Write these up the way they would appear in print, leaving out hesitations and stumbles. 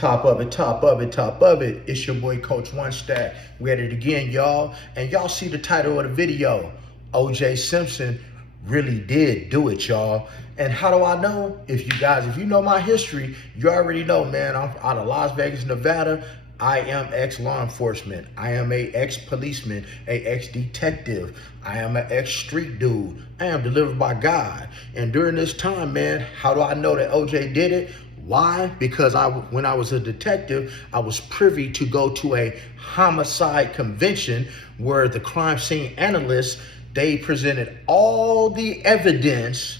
Top of it, top of it, top of it. It's your boy Coach One Stack. We at it again, y'all. And y'all see the title of the video. OJ Simpson really did do it, y'all. And how do I know? If you know my history, you already know, man. I'm out of Las Vegas, Nevada. I am ex-law enforcement. I am a ex-policeman, a ex-detective. I am an ex-street dude. I am delivered by God. And during this time, man, how do I know that OJ did it? Why? Because when I was a detective, I was privy to go to a homicide convention where the crime scene analysts, they presented all the evidence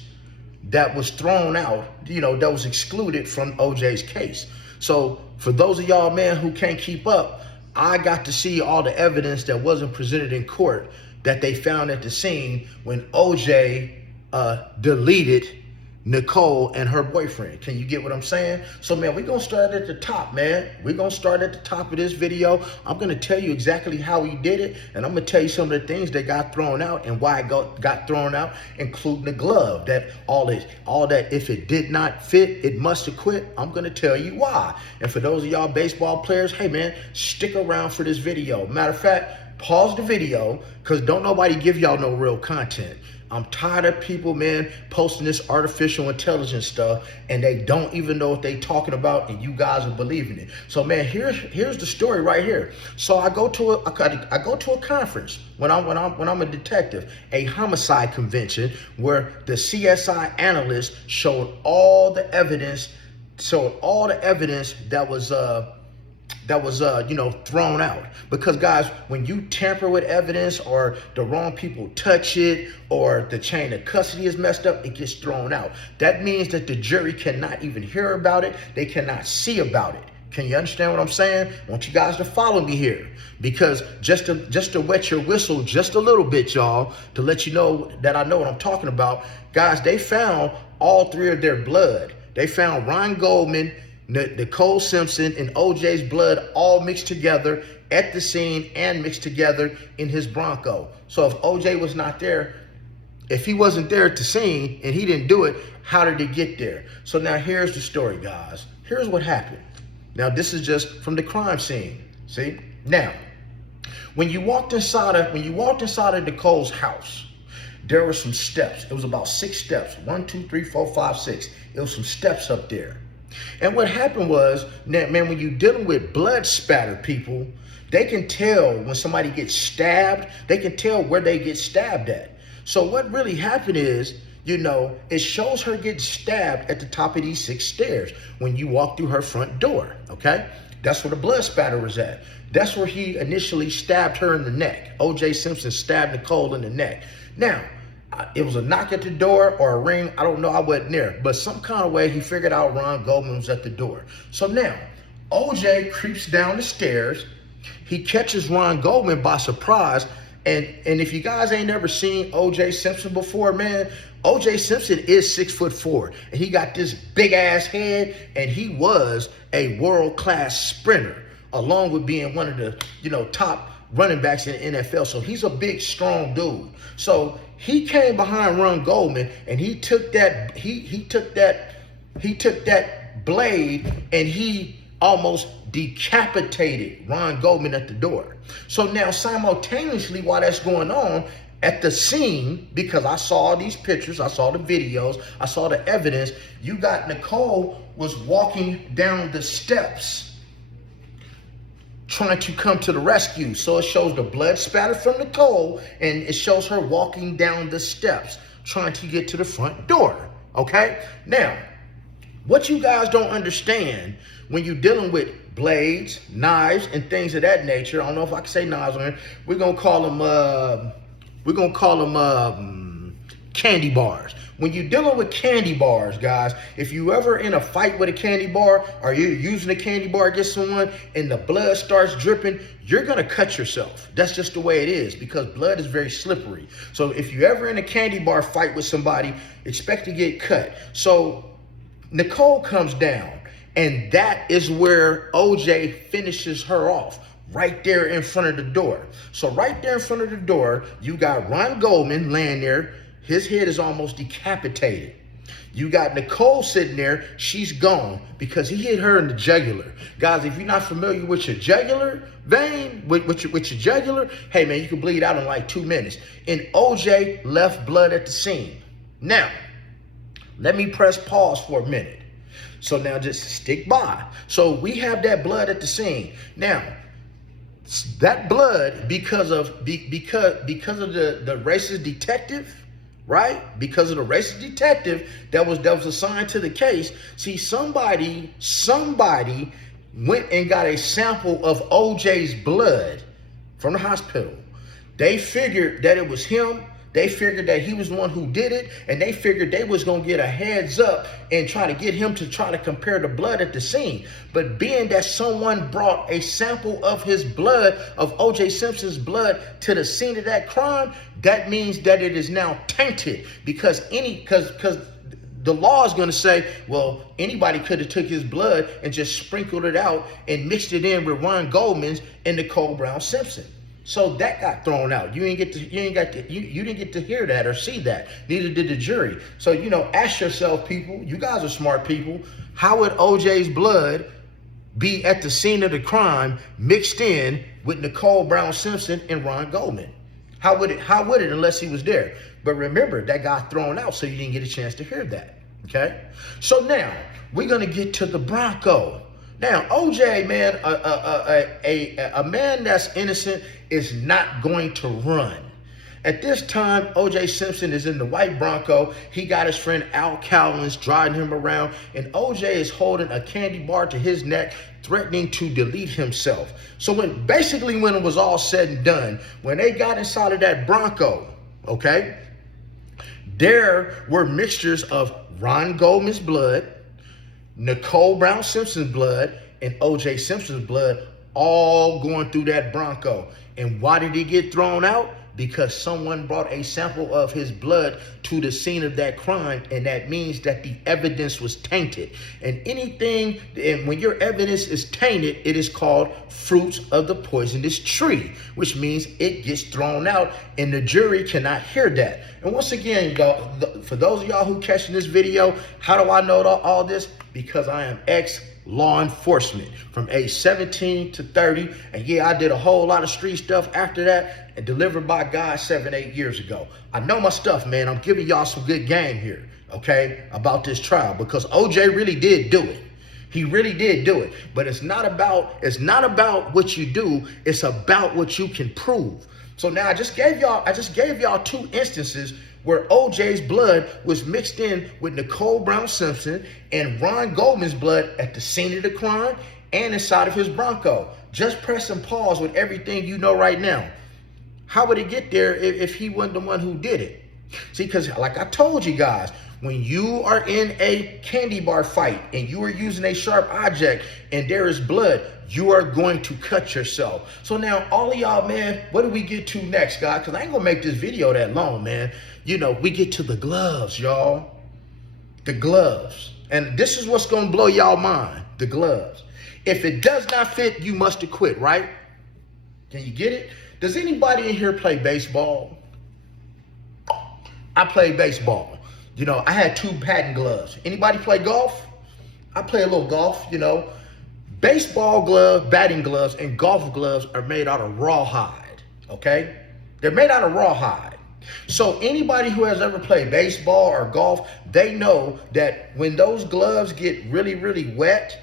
that was thrown out, that was excluded from OJ's case. So for those of y'all, man, who can't keep up, I got to see all the evidence that wasn't presented in court that they found at the scene when OJ deleted Nicole and her boyfriend. Can you get what I'm saying? So, man, we're going to start at the top, man. We're going to start at the top of this video. I'm going to tell you exactly how he did it, and I'm going to tell you some of the things that got thrown out and why it got thrown out, including the glove. That all that if it did not fit, it must have quit. I'm going to tell you why. And for those of y'all baseball players, hey, man, stick around for this video. Matter of fact, pause the video, because don't nobody give y'all no real content. I'm tired of people, man, posting this artificial intelligence stuff, and they don't even know what they talking about, and you guys are believing it. So, man, here's the story right here. So I go to a conference when I'm a detective, a homicide convention, where the CSI analyst showed all the evidence that was thrown out. Because, guys, when you tamper with evidence, or the wrong people touch it, or the chain of custody is messed up, it gets thrown out. That means that the jury cannot even hear about it. They cannot see about it. Can you understand what I'm saying? I want you guys to follow me here, because just to wet your whistle just a little bit, y'all, to let you know that I know what I'm talking about. Guys, they found all three of their blood. They found Ron Goldman, Nicole Simpson, and OJ's blood all mixed together at the scene and mixed together in his Bronco. So if OJ was not there, if he wasn't there at the scene and he didn't do it, how did it get there? So now here's the story, guys. Here's what happened. Now this is just from the crime scene. See? Now, when you walked inside of Nicole's house, there were some steps. It was about 6 steps. 1, 2, 3, 4, 5, 6. It was some steps up there. And what happened was, man, when you're dealing with blood spatter people, they can tell when somebody gets stabbed. They can tell where they get stabbed at. So what really happened is, it shows her getting stabbed at the top of these 6 stairs when you walk through her front door, okay? That's where the blood spatter was at. That's where he initially stabbed her in the neck. OJ Simpson stabbed Nicole in the neck. Now, it was a knock at the door or a ring. I don't know. I wasn't there. But some kind of way he figured out Ron Goldman was at the door. So now, OJ creeps down the stairs. He catches Ron Goldman by surprise. And if you guys ain't never seen OJ Simpson before, man, OJ Simpson is 6'4", and he got this big ass head, and he was a world-class sprinter, along with being one of the, top running backs in the NFL. So he's a big, strong dude. So he came behind Ron Goldman, and he took that blade, and he almost decapitated Ron Goldman at the door. So now, simultaneously, while that's going on at the scene, because I saw these pictures, I saw the videos, I saw the evidence, you got Nicole was walking down the steps trying to come to the rescue. So it shows the blood spatter from Nicole, and it shows her walking down the steps trying to get to the front door, okay? Now, what you guys don't understand when you're dealing with blades, knives, and things of that nature, I don't know if I can say knives on here, we're gonna call them candy bars. When you're dealing with candy bars, guys, if you ever in a fight with a candy bar, or you're using a candy bar against someone and the blood starts dripping, you're gonna cut yourself. That's just the way it is, because blood is very slippery. So if you ever in a candy bar fight with somebody, expect to get cut. So Nicole comes down, and that is where OJ finishes her off, right there in front of the door. So right there in front of the door, you got Ron Goldman laying there. His head is almost decapitated. You got Nicole sitting there, she's gone because he hit her in the jugular. Guys, if you're not familiar with your jugular vein, with your jugular, hey man, you can bleed out in like 2 minutes. And OJ left blood at the scene. Now, let me press pause for a minute. So now just stick by. So we have that blood at the scene. Now, that blood, because of the racist detective, right? Because of the racist detective that was assigned to the case. See, somebody went and got a sample of OJ's blood from the hospital. They figured that it was him. They figured that he was the one who did it, and they figured they was going to get a heads up and try to get him to try to compare the blood at the scene. But being that someone brought a sample of his blood, of OJ Simpson's blood, to the scene of that crime, that means that it is now tainted, because the law is going to say, well, anybody could have took his blood and just sprinkled it out and mixed it in with Ron Goldman's and Nicole Brown Simpson. So that got thrown out. You didn't get to hear that or see that. Neither did the jury. So, ask yourself, people, you guys are smart people, how would OJ's blood be at the scene of the crime mixed in with Nicole Brown Simpson and Ron Goldman? How would it unless he was there? But remember, that got thrown out, so you didn't get a chance to hear that. Okay? So now we're gonna get to the Bronco. Now, OJ, man, a man that's innocent is not going to run. At this time, OJ Simpson is in the white Bronco. He got his friend Al Cowlins driving him around, and OJ is holding a candy bar to his neck, threatening to delete himself. So when it was all said and done, when they got inside of that Bronco, okay, there were mixtures of Ron Goldman's blood, Nicole Brown Simpson's blood, and OJ Simpson's blood all going through that Bronco. And why did he get thrown out? Because someone brought a sample of his blood to the scene of that crime, and that means that the evidence was tainted. And when your evidence is tainted, it is called fruits of the poisonous tree, which means it gets thrown out, and the jury cannot hear that. And once again, for those of y'all who catching this video, how do I know all this? Because I am ex-law enforcement from age 17 to 30. And yeah, I did a whole lot of street stuff after that and delivered by God 7-8 years ago. I know my stuff, man. I'm giving y'all some good game here, okay, about this trial, because OJ really did do it. He really did do it. But it's not about what you do. It's about what you can prove. So now I just gave y'all 2 instances where OJ's blood was mixed in with Nicole Brown Simpson and Ron Goldman's blood at the scene of the crime and inside of his Bronco. Just press and pause with everything you know right now. How would it get there if he wasn't the one who did it? See, because like I told you guys, when you are in a candy bar fight and you are using a sharp object and there is blood, you are going to cut yourself. So now all of y'all, man, what do we get to next, guys? Because I ain't gonna make this video that long, man. We get to the gloves, y'all. The gloves. And this is what's gonna blow y'all mind, the gloves. If it does not fit, you must have quit, right? Can you get it? Does anybody in here play baseball? I play baseball. I had 2 patent gloves. Anybody play golf? I play a little golf, Baseball gloves, batting gloves, and golf gloves are made out of rawhide, okay? They're made out of rawhide. So anybody who has ever played baseball or golf, they know that when those gloves get really, really wet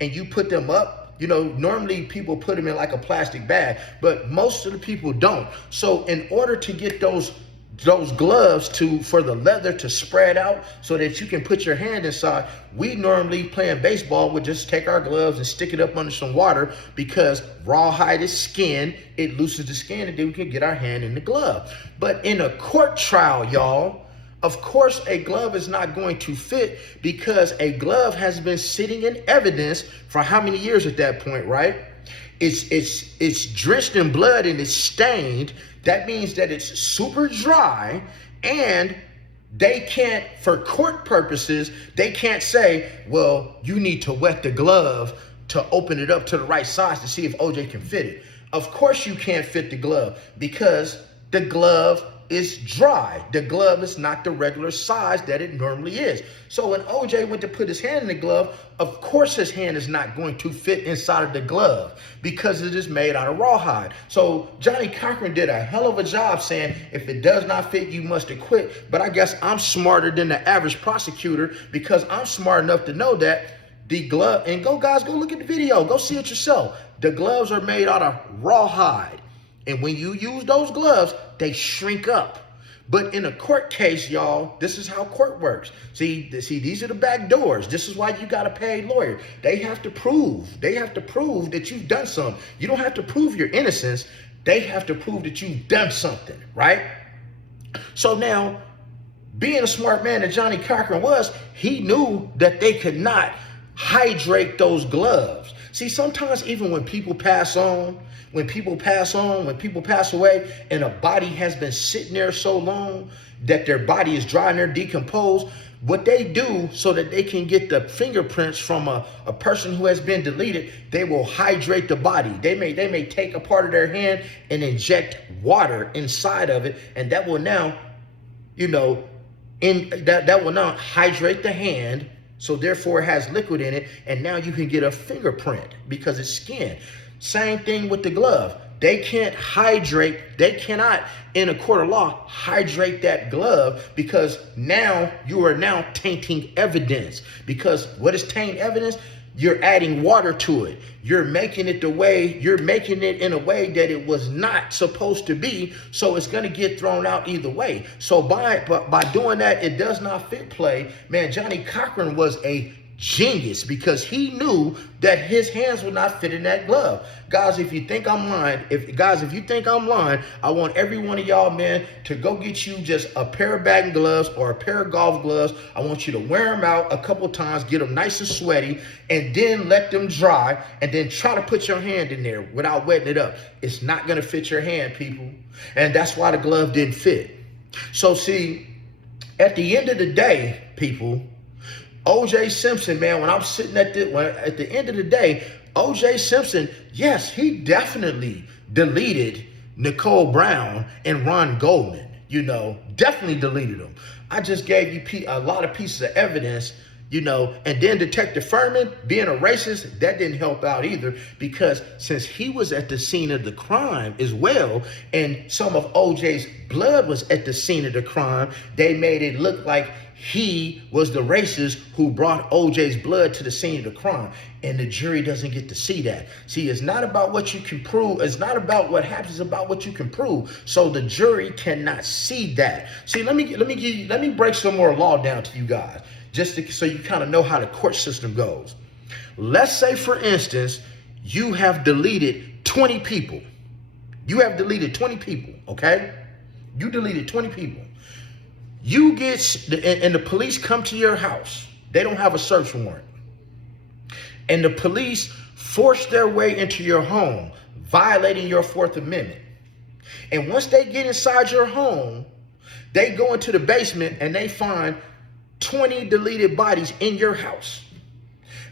and you put them up, normally people put them in like a plastic bag, but most of the people don't. So in order to get those gloves for the leather to spread out so that you can put your hand inside, we normally playing baseball would just take our gloves and stick it up under some water, because rawhide is skin. It loosens the skin, and then we can get our hand in the glove. But in a court trial, y'all, of course a glove is not going to fit, because a glove has been sitting in evidence for how many years at that point, right? It's drenched in blood and it's stained. That means that it's super dry, and they can't, for court purposes, they can't say, well, you need to wet the glove to open it up to the right size to see if OJ can fit it. Of course you can't fit the glove, because the glove is dry. The glove is not the regular size that it normally is. So when OJ went to put his hand in the glove, of course his hand is not going to fit inside of the glove because it is made out of rawhide. So Johnny Cochran did a hell of a job saying, if it does not fit, you must acquit. But I guess I'm smarter than the average prosecutor because I'm smart enough to know that the glove, and go guys, go look at the video, go see it yourself. The gloves are made out of rawhide. And when you use those gloves, they shrink up. But in a court case, y'all, this is how court works. See, these are the back doors. This is why you got to pay a lawyer. They have to prove that you've done something. You don't have to prove your innocence. They have to prove that you've done something, right? So now, being a smart man that Johnny Cochran was, he knew that they could not hydrate those gloves. See, sometimes even when people pass on, when people pass away, and a body has been sitting there so long that their body is dry and they're decomposed, what they do so that they can get the fingerprints from a person who has been deleted, they will hydrate the body. They may take a part of their hand and inject water inside of it, and that will now, that will now hydrate the hand. So therefore it has liquid in it, and now you can get a fingerprint because it's skin. Same thing with the glove. They cannot, in a court of law, hydrate that glove because now you are now tainting evidence. Because what is taint evidence? You're adding water to it. You're making it in a way that it was not supposed to be. So it's going to get thrown out either way. So by doing that, it does not fit play. Man, Johnny Cochran was a genius because he knew that his hands would not fit in that glove. Guys, if you think I'm lying, I want every one of y'all, man, to go get you just a pair of batting gloves or a pair of golf gloves. I want you to wear them out a couple times, get them nice and sweaty, and then let them dry, and then try to put your hand in there without wetting it up. It's not going to fit your hand, people. And that's why the glove didn't fit. So see, at the end of the day, people, OJ Simpson, man, when I'm sitting at the end of the day, OJ Simpson, yes, he definitely deleted Nicole Brown and Ron Goldman, definitely deleted them. I just gave you a lot of pieces of evidence, and then Detective Furman being a racist, that didn't help out either, because since he was at the scene of the crime as well, and some of OJ's blood was at the scene of the crime, they made it look like he was the racist who brought OJ's blood to the scene of the crime. And the jury doesn't get to see that. See, it's not about what you can prove. It's not about what happens. It's about what you can prove. So the jury cannot see that. See, let me break some more law down to you guys, so you kind of know how the court system goes. Let's say, for instance, you have deleted 20 people. Okay? You deleted 20 people. You get, and the police come to your house. They don't have a search warrant. And the police force their way into your home, violating your Fourth Amendment. And once they get inside your home, they go into the basement and they find 20 deleted bodies in your house.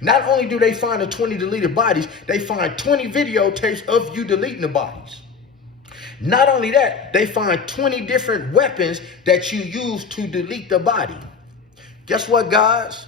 Not only do they find the 20 deleted bodies, they find 20 videotapes of you deleting the bodies. Not only that, they find 20 different weapons that you used to delete the body. Guess what, guys?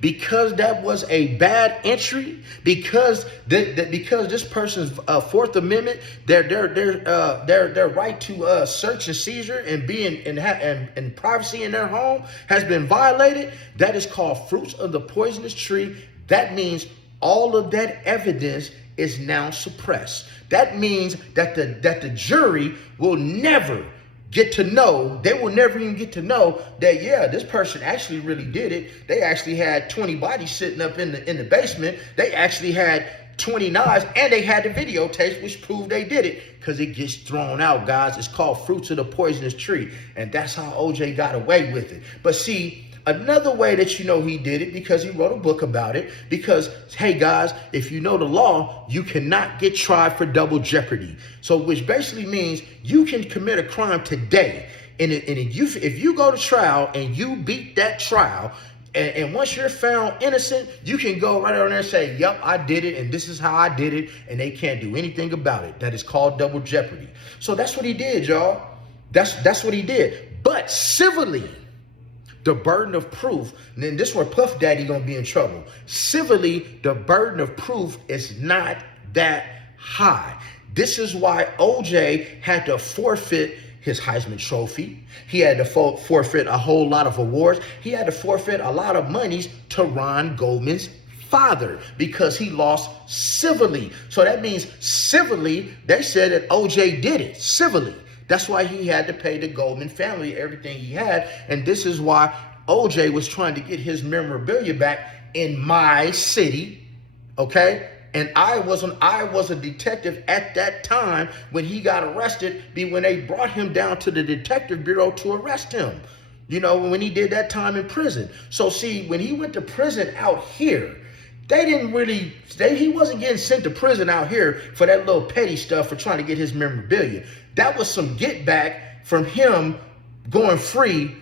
Because that was a bad entry, because this person's Fourth Amendment, their right to search and seizure and be in privacy in their home has been violated. That is called fruits of the poisonous tree. That means all of that evidence is now suppressed. That means that the jury will never get to know, they will never even get to know that, yeah, this person actually really did it. They actually had 20 bodies sitting up in the basement. They actually had 20 knives, and they had the videotapes which proved they did it, because it gets thrown out, guys. It's called fruits of the poisonous tree, and that's how OJ got away with it. But see, another way that he did it, because he wrote a book about it, because, hey, guys, if you know the law, you cannot get tried for double jeopardy. So which basically means you can commit a crime today. And if you go to trial and you beat that trial, and once you're found innocent, you can go right on there and say, yep, I did it, and this is how I did it, and they can't do anything about it. That is called double jeopardy. So that's what he did, y'all. That's what he did. But civilly, the burden of proof, and then this is where Puff Daddy gonna be in trouble. Civilly, the burden of proof is not that high. This is why OJ had to forfeit his Heisman Trophy. He had to forfeit a whole lot of awards. He had to forfeit a lot of monies to Ron Goldman's father because he lost civilly. So that means civilly, they said that OJ did it civilly. That's why he had to pay the Goldman family everything he had. And this is why OJ was trying to get his memorabilia back in my city, okay? And I was a detective at that time when he got arrested, when they brought him down to the detective bureau to arrest him, you know, when he did that time in prison. So see, when he went to prison out here, he wasn't getting sent to prison out here for that little petty stuff for trying to get his memorabilia. That was some get back from him going free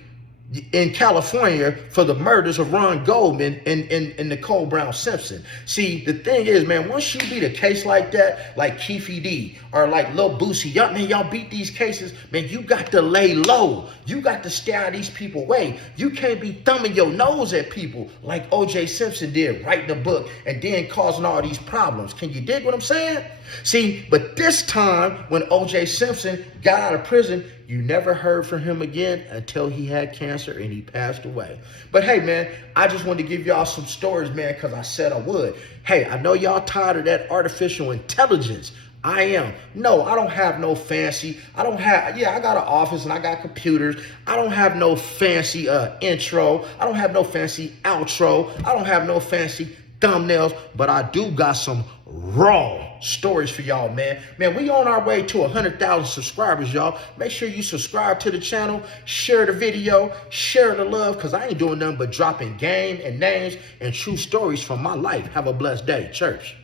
in California for the murders of Ron Goldman and Nicole Brown Simpson. See, the thing is, man, once you beat a case like that, like Keefe D or like Lil Boosie, y'all beat these cases, man, you got to lay low. You got to stay out of these people's way. You can't be thumbing your nose at people like OJ Simpson did, writing a book and then causing all these problems. Can you dig what I'm saying? See, but this time when OJ Simpson got out of prison, you never heard from him again until he had cancer and he passed away. But hey, man, I just wanted to give y'all some stories, man, because I said I would. Hey, I know y'all tired of that artificial intelligence. I am. No, I don't have no fancy. I got an office and I got computers. I don't have no fancy intro. I don't have no fancy outro. I don't have no fancy thumbnails, but I do got some raw stories for y'all, man. Man, we on our way to 100,000 subscribers, y'all. Make sure you subscribe to the channel, share the video, share the love, because I ain't doing nothing but dropping game and names and true stories from my life. Have a blessed day, church.